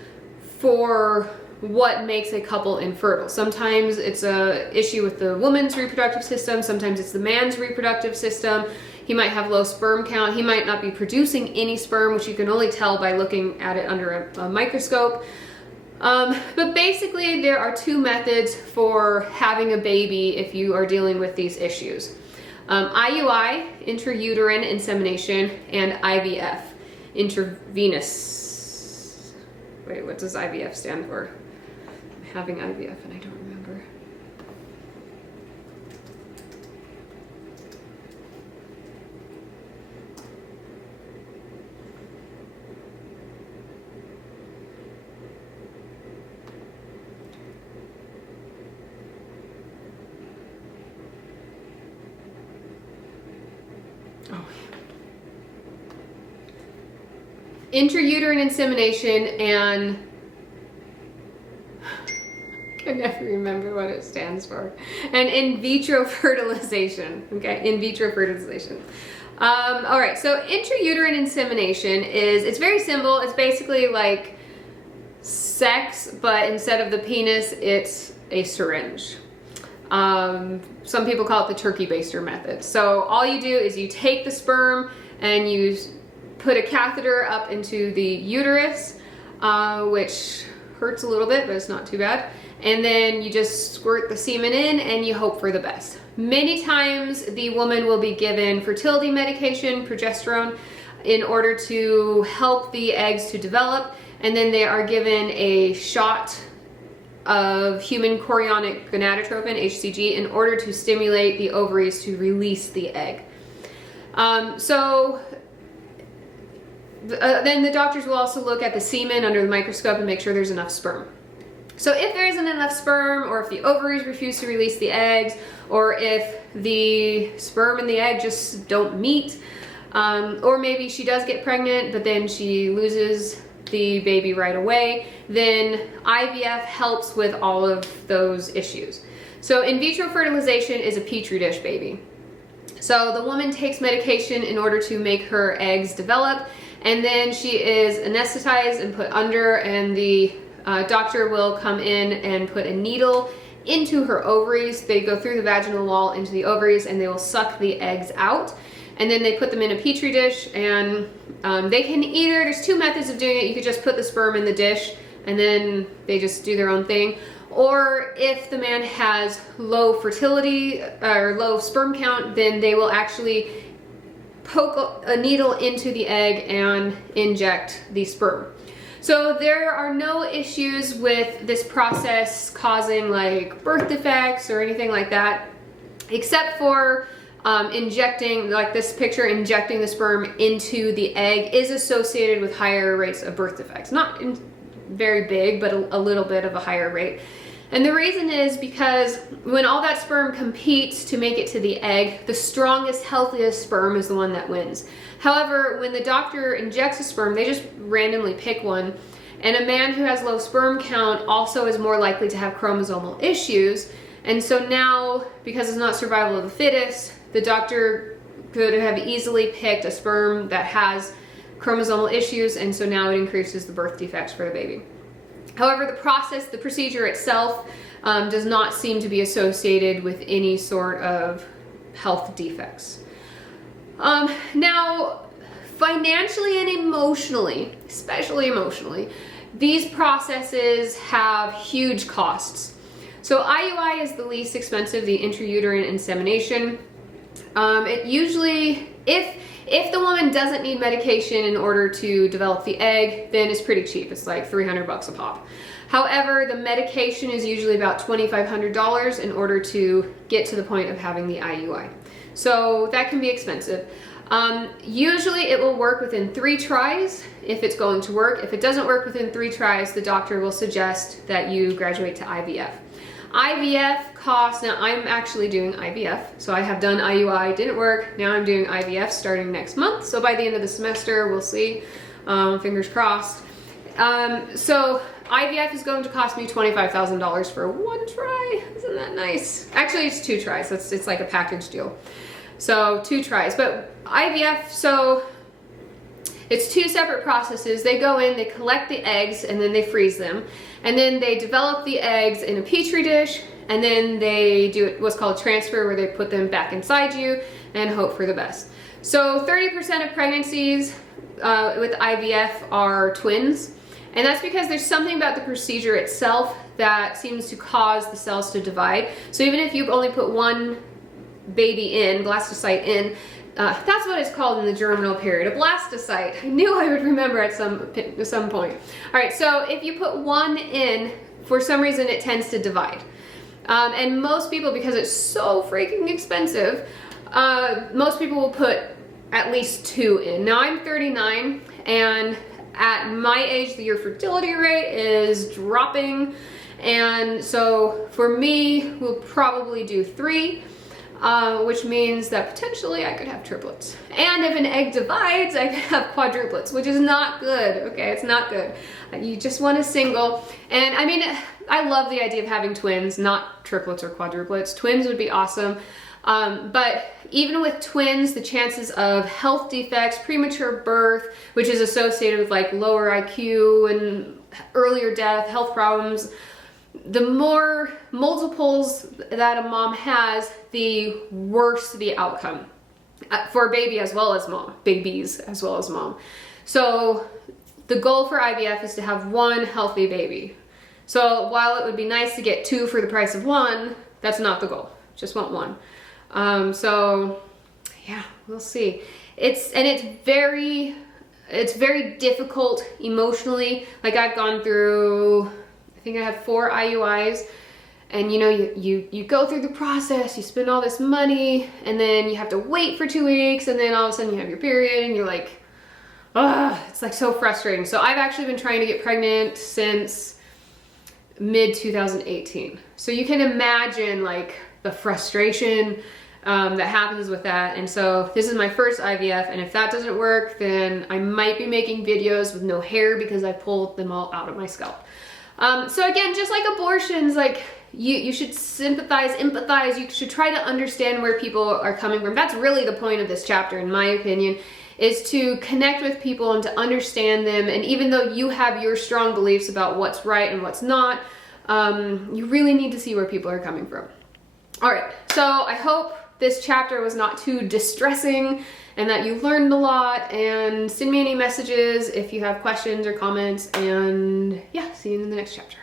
for what makes a couple infertile. Sometimes it's a issue with the woman's reproductive system, sometimes it's the man's reproductive system. He might have low sperm count, he might not be producing any sperm, which you can only tell by looking at it under a microscope. But basically there are two methods for having a baby if you are dealing with these issues. IUI, intrauterine insemination, and IVF, intravenous. Wait, what does IVF stand for? I'm having IVF and I don't remember. Intrauterine insemination and I never remember what it stands for. And in vitro fertilization. Okay, in vitro fertilization. All right, so intrauterine insemination it's very simple. It's basically like sex, but instead of the penis, it's a syringe. Some people call it the turkey baster method. So all you do is you take the sperm and you put a catheter up into the uterus, which hurts a little bit, but it's not too bad. And then you just squirt the semen in and you hope for the best. Many times the woman will be given fertility medication, progesterone, in order to help the eggs to develop. And then they are given a shot of human chorionic gonadotropin, HCG, in order to stimulate the ovaries to release the egg. Then the doctors will also look at the semen under the microscope and make sure there's enough sperm. So if there isn't enough sperm, or if the ovaries refuse to release the eggs, or if the sperm and the egg just don't meet, or maybe she does get pregnant but then she loses the baby right away, then IVF helps with all of those issues. So in vitro fertilization is a petri dish baby. So the woman takes medication in order to make her eggs develop, and then she is anesthetized and put under, and the doctor will come in and put a needle into her ovaries. They go through the vaginal wall into the ovaries and they will suck the eggs out. And then they put them in a petri dish, and they can either, there's two methods of doing it. You could just put the sperm in the dish and then they just do their own thing. Or if the man has low fertility or low sperm count, then they will actually poke a needle into the egg and inject the sperm. So there are no issues with this process causing like birth defects or anything like that, except for injecting, like this picture, injecting the sperm into the egg is associated with higher rates of birth defects. Not very big, but a little bit of a higher rate. And the reason is because when all that sperm competes to make it to the egg, the strongest, healthiest sperm is the one that wins. However, when the doctor injects a sperm, they just randomly pick one. And a man who has low sperm count also is more likely to have chromosomal issues. And so now, because it's not survival of the fittest, the doctor could have easily picked a sperm that has chromosomal issues, and so now it increases the birth defects for the baby. However, the procedure itself does not seem to be associated with any sort of health defects. Now, financially and emotionally, especially emotionally, these processes have huge costs. So IUI is the least expensive, the intrauterine insemination. It usually, if the woman doesn't need medication in order to develop the egg, then it's pretty cheap. It's like $300 a pop. However, the medication is usually about $2,500 in order to get to the point of having the IUI. So that can be expensive. Usually it will work within 3 tries if it's going to work. If it doesn't work within 3 tries, the doctor will suggest that you graduate to IVF. IVF cost, now I'm actually doing IVF. So I have done IUI, didn't work. Now I'm doing IVF starting next month. So by the end of the semester, we'll see. Fingers crossed. So IVF is going to cost me $25,000 for one try. Isn't that nice? Actually, it's 2 tries. It's like a package deal. So 2 tries. But IVF, so it's 2 separate processes. They go in, they collect the eggs, and then they freeze them. And then they develop the eggs in a petri dish, and then they do what's called transfer, where they put them back inside you and hope for the best. So 30% of pregnancies with IVF are twins. And that's because there's something about the procedure itself that seems to cause the cells to divide. So even if you only put one baby in, blastocyte in, that's what it's called in the germinal period, a blastocyte. I knew I would remember at some point. All right, so if you put one in, for some reason it tends to divide. And most people, because it's so freaking expensive, most people will put at least 2 in. Now I'm 39, and at my age, your fertility rate is dropping. And so for me, we'll probably do 3. Which means that potentially I could have triplets. And if an egg divides, I could have quadruplets, which is not good, okay? It's not good. You just want a single. And I mean, I love the idea of having twins, not triplets or quadruplets. Twins would be awesome. But even with twins, the chances of health defects, premature birth, which is associated with like lower IQ and earlier death, health problems, the more multiples that a mom has, the worse the outcome for a baby as well as mom, babies as well as mom. So the goal for IVF is to have 1 healthy baby. So while it would be nice to get 2 for the price of 1, that's not the goal. Just want 1. So yeah, we'll see. It's very difficult emotionally. Like I've gone through, I think I have 4 IUIs, and you know, you go through the process, you spend all this money, and then you have to wait for 2 weeks, and then all of a sudden you have your period, and you're like, ugh, it's like so frustrating. So I've actually been trying to get pregnant since mid-2018. So you can imagine like the frustration that happens with that. And so this is my first IVF, and if that doesn't work, then I might be making videos with no hair because I pulled them all out of my scalp. So again, just like abortions, like you should sympathize, empathize, you should try to understand where people are coming from. That's really the point of this chapter, in my opinion, is to connect with people and to understand them. And even though you have your strong beliefs about what's right and what's not, you really need to see where people are coming from. All right, so I hope this chapter was not too distressing and that you learned a lot, and send me any messages if you have questions or comments, and yeah, see you in the next chapter.